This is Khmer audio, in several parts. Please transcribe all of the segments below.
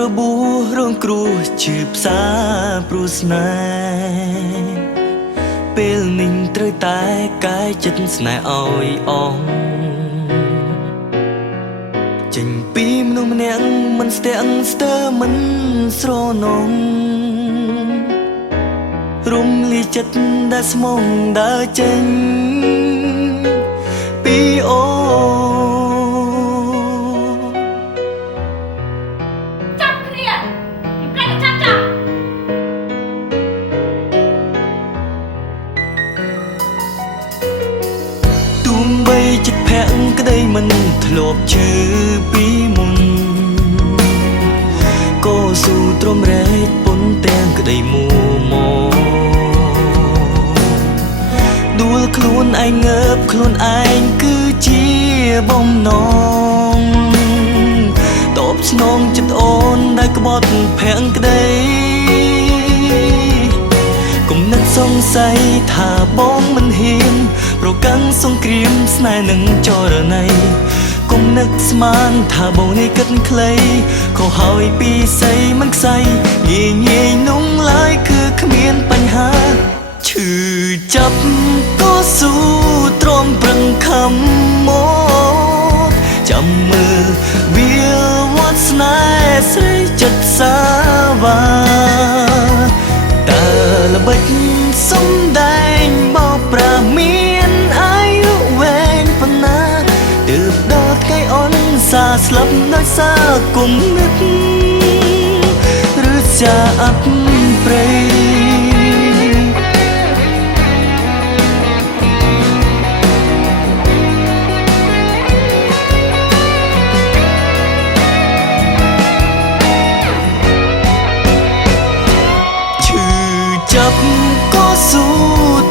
របួសរងគ្រោះជឿផ្សាព្រោះស្នេហ៍ពេលនឹងត្រូវតែកាយចិត្តស្នេហ៍ឲ្យអស់ចេញពីមនុស្សម្នាក់មិនស្ទាក់ស្ទើរមិនស្រណងរំលាយចិត្តដែលស្មងដើរចេញពីអូចិត្តភ័ក្រក្តីមិនធ្លាប់ឈឺពីមុនក៏ស៊ូទ្រាំរែកពុនទាំងក្តីមួម៉ោដួលខ្លួនឯងងើបខ្លួនឯងគឺជាបំណងតបស្នងចិត្តអូនដែលក្បត់ភ័ក្រក្តីគុំនឹកសង្ស័យថាបងមិនហ៊ានប្រកាន់សង្គ្រាមស្នេហ៍នឹងចរណៃគុំនឹកស្មានថាបងនេះគិតខ្លីខុសហើយពីស័យមិនខ្សៃងាយងាយនំឡើយគឺគ្មានបញ្ហាឈឺចាប់ក៏ស៊ូទ្រាំប្រឹងខំមកចាំមើលវាវត្តស្នេហ៍ស្រីចិត្តសាវ៉ាតើល្បិចសំដែងបោកប្រាមានអាយុវែងប៉ុណ្ណាទើបដល់ថ្ងៃអូនសាស្លាប់ដោយសារគុំនឹកឬជាអត់ព្រៃចាប់ក៏ស៊ូ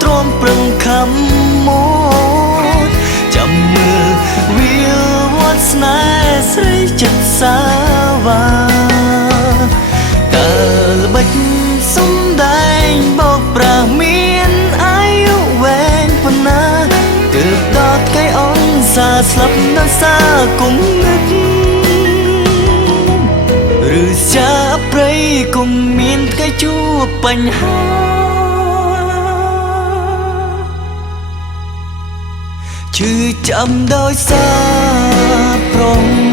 ទ្រាំប្រឹងខំមកចាំមើលវាវត្តស្នេហ៍ស្រីចិត្តសាវ៉ាតើល្បិចសំដែងបោកប្រាស់មានអាយុវែងប៉ុណ្ណាទើបដល់ថ្ងៃអូនសាស្លាប់ដោយសារគុំនឹកឬជាព្រៃគុំមានថ្ងៃជួបបញ្ហាឈឺចាំដោយសារព្រម